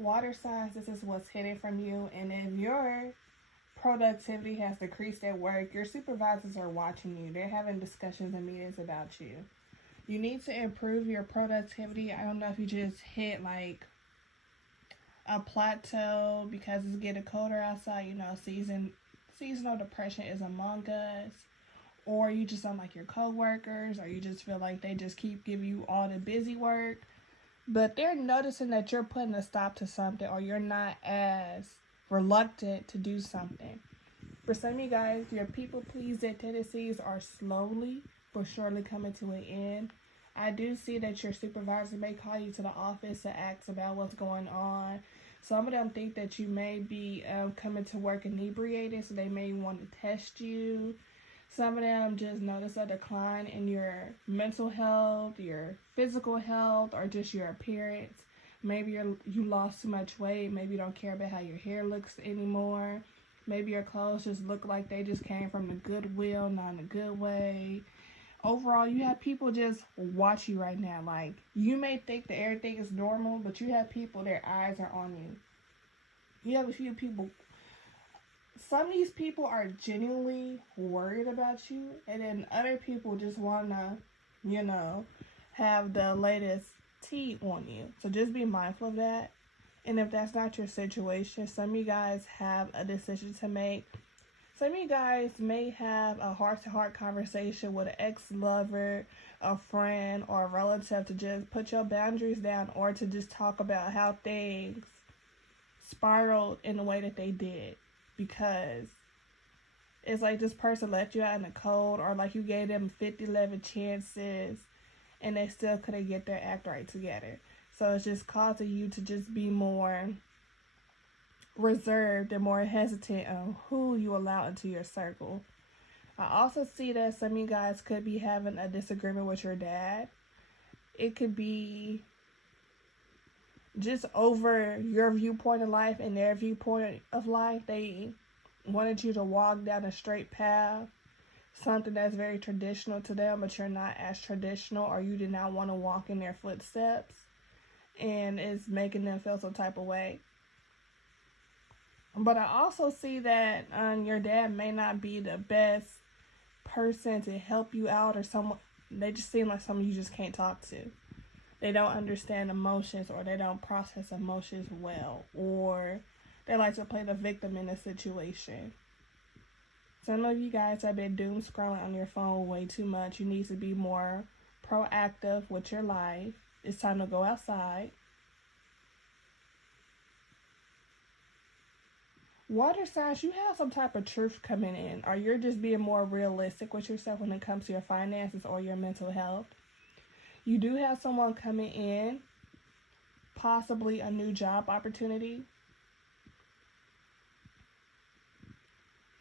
Water signs, this is what's hidden from you. And if your productivity has decreased at work, your supervisors are watching you. They're having discussions and meetings about you. You need to improve your productivity. I don't know if you just hit like a plateau because it's getting colder outside. Seasonal depression is among us. Or you just don't like your coworkers, or you just feel like they just keep giving you all the busy work. But they're noticing that you're putting a stop to something, or you're not as reluctant to do something. For some of you guys, your people pleasing tendencies are slowly but surely coming to an end. I do see that your supervisor may call you to the office to ask about what's going on. Some of them think that you may be coming to work inebriated, so they may want to test you. Some of them just notice a decline in your mental health, your physical health, or just your appearance. Maybe you lost too much weight. Maybe you don't care about how your hair looks anymore. Maybe your clothes just look like they just came from the Goodwill, not in a good way. Overall, you have people just watch you right now. Like, you may think that everything is normal, but you have people, their eyes are on you. You have a few people. Some of these people are genuinely worried about you, and then other people just want to, have the latest tea on you. So just be mindful of that. And if that's not your situation, some of you guys have a decision to make. Some of you guys may have a heart-to-heart conversation with an ex-lover, a friend, or a relative to just put your boundaries down, or to just talk about how things spiraled in the way that they did. Because it's like this person left you out in the cold, or like you gave them 50-11 chances and they still couldn't get their act right together. So it's just causing you to just be more reserved and more hesitant on who you allow into your circle. I also see that some of you guys could be having a disagreement with your dad. It could be just over your viewpoint of life and their viewpoint of life. They wanted you to walk down a straight path, something that's very traditional to them, but you're not as traditional, or you did not want to walk in their footsteps, and it's making them feel some type of way. But I also see that your dad may not be the best person to help you out, or someone, they just seem like someone you just can't talk to. They don't understand emotions, or they don't process emotions well, or they like to play the victim in a situation. Some of you guys have been doom scrolling on your phone way too much. You need to be more proactive with your life. It's time to go outside. Water signs, you have some type of truth coming in, or you're just being more realistic with yourself when it comes to your finances or your mental health. You do have someone coming in, possibly a new job opportunity.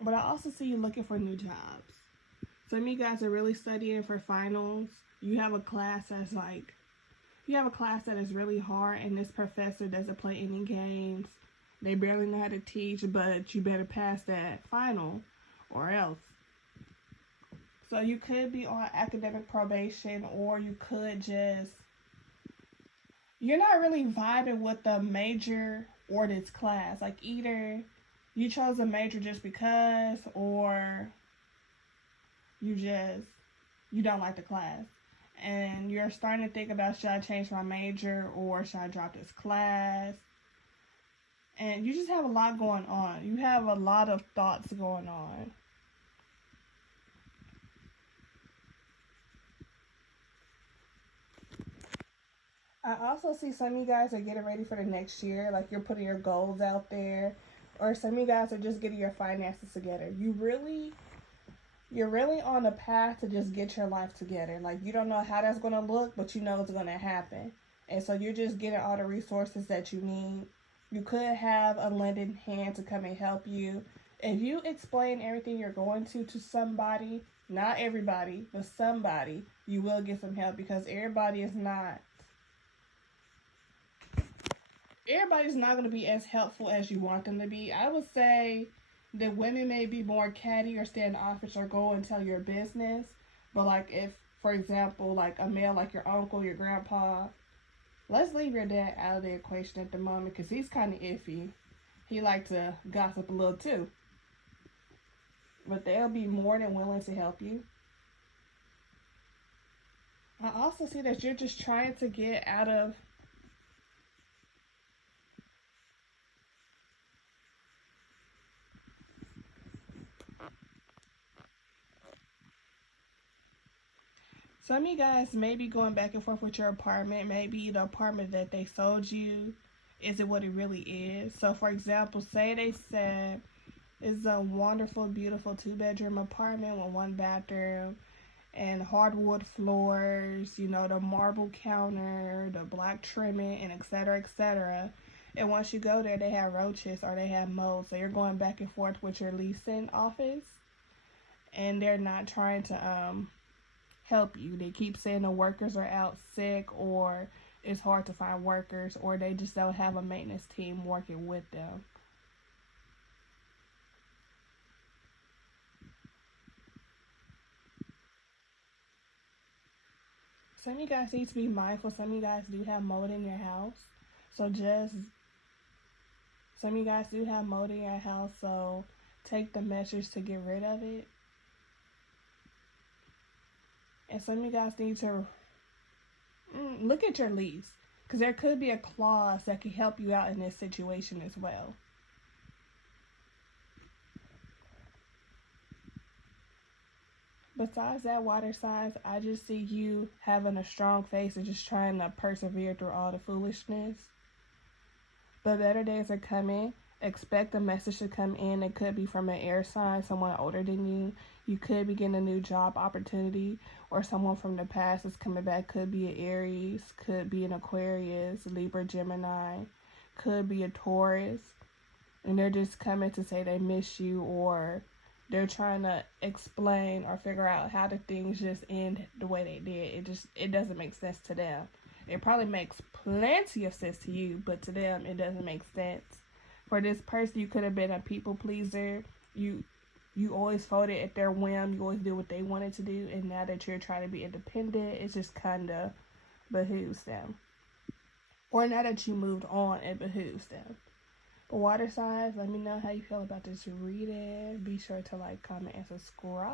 But I also see you looking for new jobs. Some of you guys are really studying for finals. You have a class that is really hard, and this professor doesn't play any games. They barely know how to teach, but you better pass that final or else. So you could be on academic probation, or you could you're not really vibing with the major or this class. Like, either you chose a major just because, or you don't like the class. And you're starting to think about, should I change my major, or should I drop this class? And you just have a lot going on. You have a lot of thoughts going on. I also see some of you guys are getting ready for the next year. Like, you're putting your goals out there. Or some of you guys are just getting your finances together. You're really on a path to just get your life together. Like, you don't know how that's going to look, but you know it's going to happen. And so you're just getting all the resources that you need. You could have a lending hand to come and help you. If you explain everything you're going to somebody, not everybody, but somebody, you will get some help, because everybody's not going to be as helpful as you want them to be. I would say that women may be more catty or standoffish or go and tell your business. But like, if, for example, like a male, like your uncle, your grandpa, Let's leave your dad out of the equation at the moment because he's kind of iffy. He likes to gossip a little too. But they'll be more than willing to help you. I also see that you're just trying to get out of. Some of you guys may be going back and forth with your apartment. Maybe the apartment that they sold you isn't what it really is. So, for example, say they said it's a wonderful, beautiful 2-bedroom apartment with 1 bathroom and hardwood floors, you know, the marble counter, the black trimming, and etc., etc. And once you go there, they have roaches or they have mold. So you're going back and forth with your leasing office, and they're not trying to help you. They keep saying the workers are out sick, or it's hard to find workers, or they just don't have a maintenance team working with them. Some of you guys need to be mindful. Some of you guys do have mold in your house. So just, some of you guys do have mold in your house. So take the measures to get rid of it. And some of you guys need to look at your lease. Because there could be a clause that can help you out in this situation as well. Besides that, water signs, I just see you having a strong face and just trying to persevere through all the foolishness. But better days are coming. Expect a message to come in. It could be from an air sign, someone older than you. You could be getting a new job opportunity, or someone from the past is coming back. Could be an Aries, could be an Aquarius, Libra, Gemini, could be a Taurus. And they're just coming to say they miss you, or they're trying to explain or figure out how the things just end the way they did. It doesn't make sense to them. It probably makes plenty of sense to you, but to them it doesn't make sense. For this person, you could have been a people pleaser. You always folded at their whim. You always did what they wanted to do, and now that you're trying to be independent, it just kind of behooves them. Or now that you moved on, it behooves them. But water signs, let me know how you feel about this reading. Be sure to like, comment, and subscribe.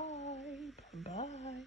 Bye.